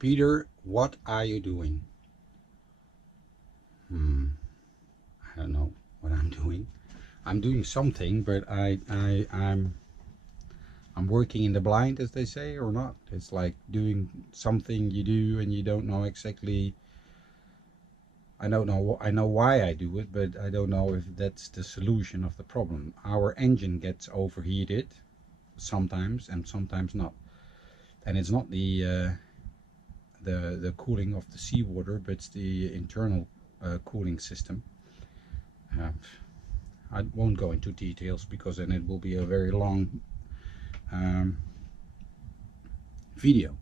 Peter, what are you doing? I don't know what I'm doing. I'm doing something, but I'm working in the blind, as they say, or not. It's like doing something you do and you don't know exactly. I don't know. I know why I do it, but I don't know if that's the solution of the problem. Our engine gets overheated sometimes and sometimes not, and it's not the cooling of the seawater, but it's the internal cooling system. I won't go into details because then it will be a very long video,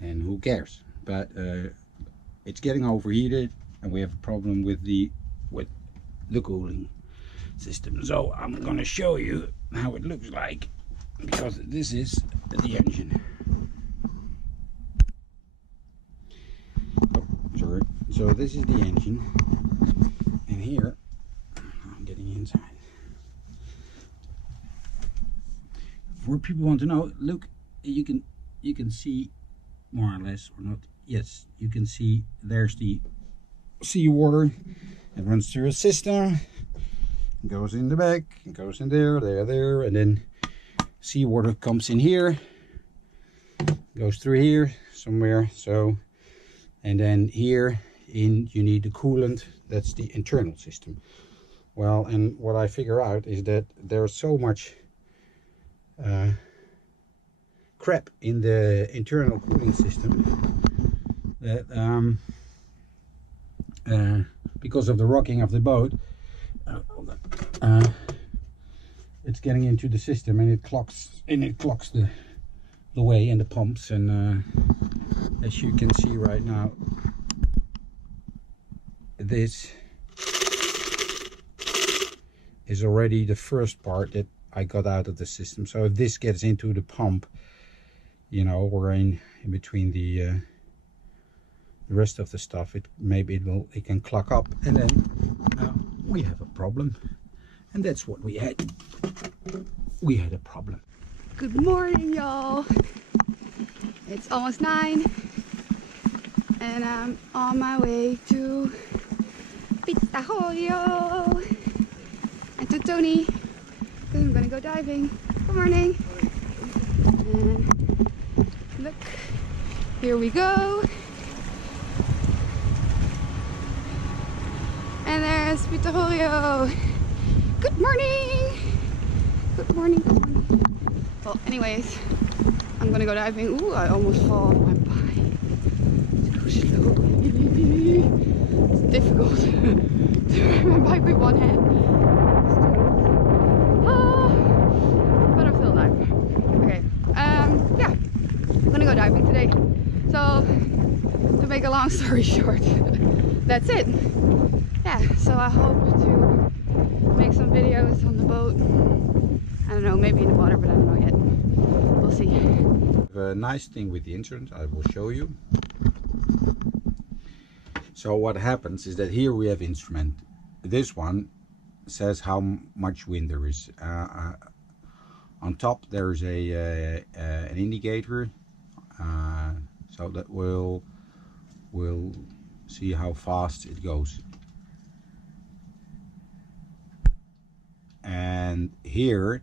and who cares? But it's getting overheated, and we have a problem with the cooling system. So I'm gonna show you how it looks like, because this is the engine. Oh, sorry. So this is the engine, and here I'm getting inside. For people who want to know, look, you can see more or less, or not. Yes, you can see there's the seawater. It runs through a system, goes in the back, goes in there, and then seawater comes in here, goes through here somewhere. So, and then here you need the coolant. That's the internal system. Well, and what I figure out is that there's so much crap in the internal cooling system that because of the rocking of the boat, it's getting into the system, and it clogs the way and the pumps, and as you can see right now, this is already the first part that I got out of the system. So if this gets into the pump, you know, or in between the rest of the stuff, it can clog up, and then we have a problem. And that's what we had. We had a problem. Good morning, y'all. It's almost 9 and I'm on my way to Pitahoryo and to Tony, because I'm gonna go diving. Good morning. And look, here we go. And there's Pitahoryo. Good morning. Good morning. Good morning. Well, anyways, I'm gonna go diving. Ooh, I almost fall off my bike. Go slowly. It's difficult to ride my bike with one hand. But I'm still alive. Okay. Yeah, I'm gonna go diving today. So, to make a long story short, that's it. Yeah. So I hope to make some videos on the boat. I don't know, maybe in the water, but I don't know yet. We'll see. The nice thing with the instrument, I will show you. So what happens is that here we have instrument. This one says how much wind there is. On top there's an indicator, so that we'll see how fast it goes. And here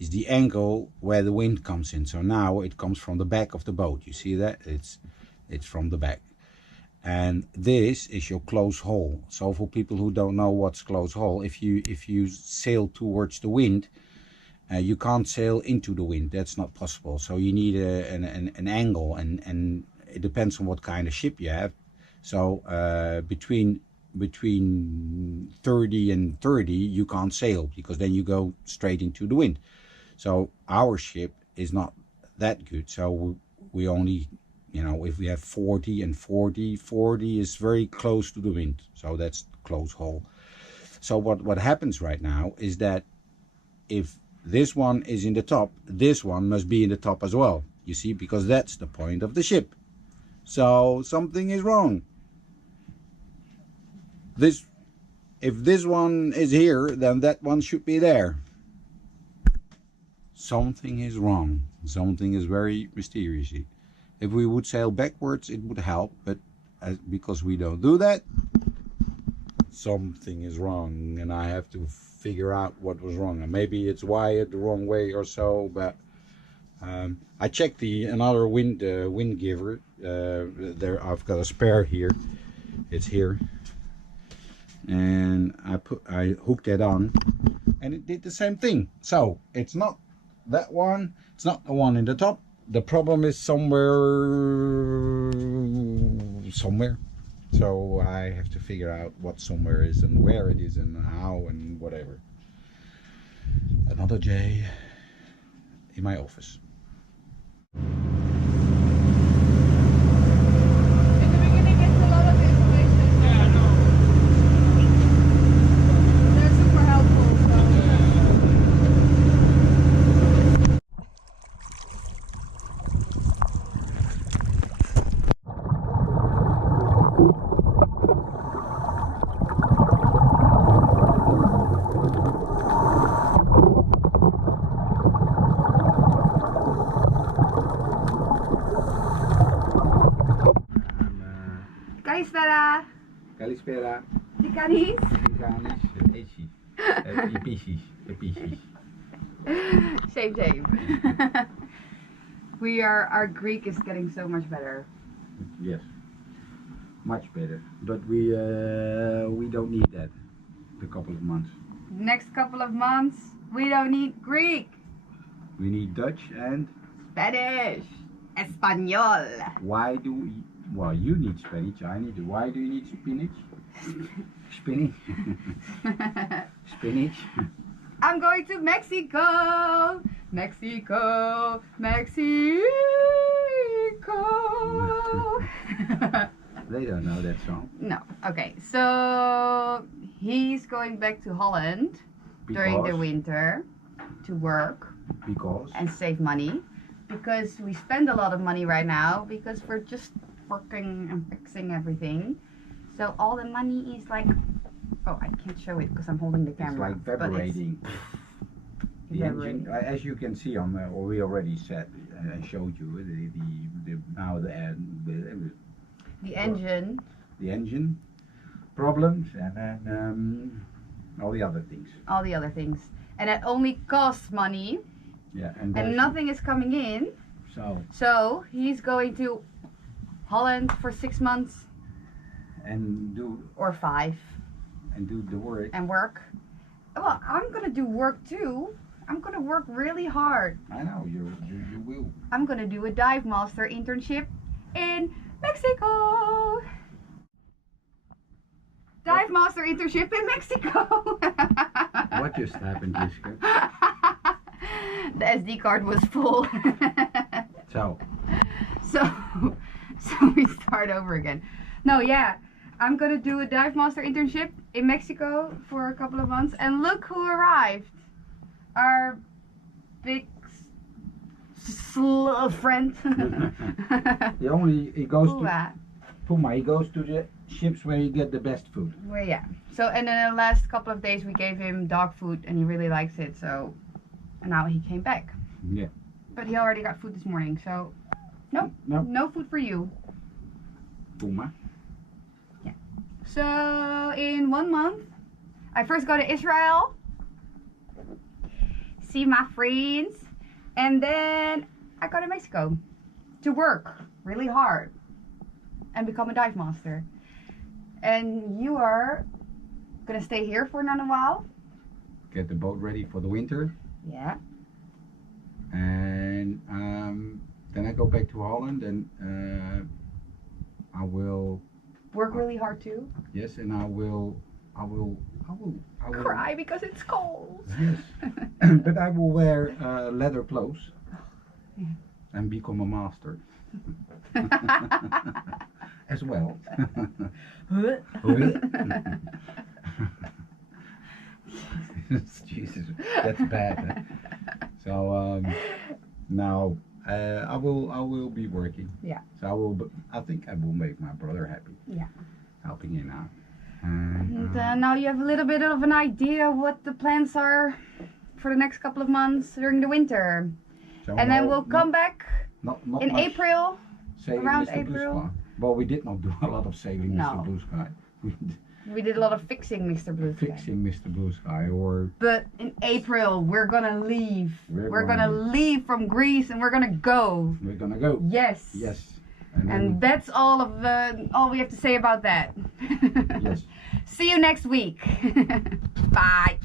is the angle where the wind comes in. So now it comes from the back of the boat. You see that? It's from the back. And this is your close hole. So for people who don't know what's close hole, if you sail towards the wind, you can't sail into the wind. That's not possible. So you need an angle, and it depends on what kind of ship you have. So between 30 and 30 you can't sail, because then you go straight into the wind. So our ship is not that good, so we only, you know, if we have 40 and 40 is very close to the wind, so that's close hole. So what happens right now is that if this one is in the top, this one must be in the top as well, you see, because that's the point of the ship. So something is wrong. If this one is here, then that one should be there. Something is wrong. Something is very mysterious. If we would sail backwards, it would help, but because we don't do that, something is wrong, and I have to figure out what was wrong. And maybe it's wired the wrong way or so, but I checked another wind giver. There, I've got a spare here. It's here, and I hooked it on, and it did the same thing. So it's not that one. It's not the one in the top. The problem is somewhere. So I have to figure out what somewhere is and where it is and how and whatever. Another day in my office. In the beginning, it's a lot of information. Yeah, I know. They're super helpful. Kalispera. Kalispera. Dikanis. Dikanis. Echi. Episis. Same. Our Greek is getting so much better. Yes. Much better. But we don't need that. A couple of months. Next couple of months, we don't need Greek. We need Dutch and Spanish. Espanol. why do we? Well, you need Spanish. I need. Why do you need spinach? Spinach. Spinach. I'm going to Mexico. Mexico. They don't know that song. No. Okay. So he's going back to Holland during the winter to work Because and save money, because we spend a lot of money right now because we're just working and fixing everything. So all the money is like, oh, I can't show it because I'm holding the it's camera. like vibrating. The engine, as you can see on, or we already said, I showed you the engine problems, and then all the other things. All the other things, and it only costs money. Yeah, and nothing is coming in. So he's going to Holland for 6 months. And do. Or 5. And do the work. And work. Well, I'm gonna do work too. I'm gonna work really hard. I know, you will. I'm gonna do a dive master internship in Mexico. Dive master internship in Mexico. What just happened, Jiske? The SD card was full. So we start over again. No, yeah. I'm gonna do a dive master internship in Mexico for a couple of months, and look who arrived. Our big friend. He goes to Puma. He goes to the ships where you get the best food. Well, yeah. So, and then the last couple of days we gave him dog food, and he really likes it. So, and now he came back. Yeah. But he already got food this morning, so no food for you. Puma. Yeah. So in 1 month, I first go to Israel, see my friends, and then I go to Mexico to work really hard and become a dive master. And you are gonna stay here for another while. Get the boat ready for the winter. Yeah. And then I go back to Holland, and I will work really hard too. Yes, and I will cry because it's cold. Yes. But I will wear leather clothes and become a master as well. Jesus, that's bad. Huh? So now I will be working. Yeah. So I think I will make my brother happy. Yeah. Helping him out. And now you have a little bit of an idea what the plans are for the next couple of months during the winter. So and then we'll come back not in much. April Saving Around Mr. Blue April. Sky. Well, we did not do a lot of saving No. Mr. Blue Sky. We did a lot of fixing Mr. Blue Sky. Fixing Mr. Blue Sky, or But in April, we're gonna leave. We're gonna gonna leave from Greece and we're gonna go. we're gonna go. Yes. Yes. And that's all we have to say about that. Yes. See you next week. Bye.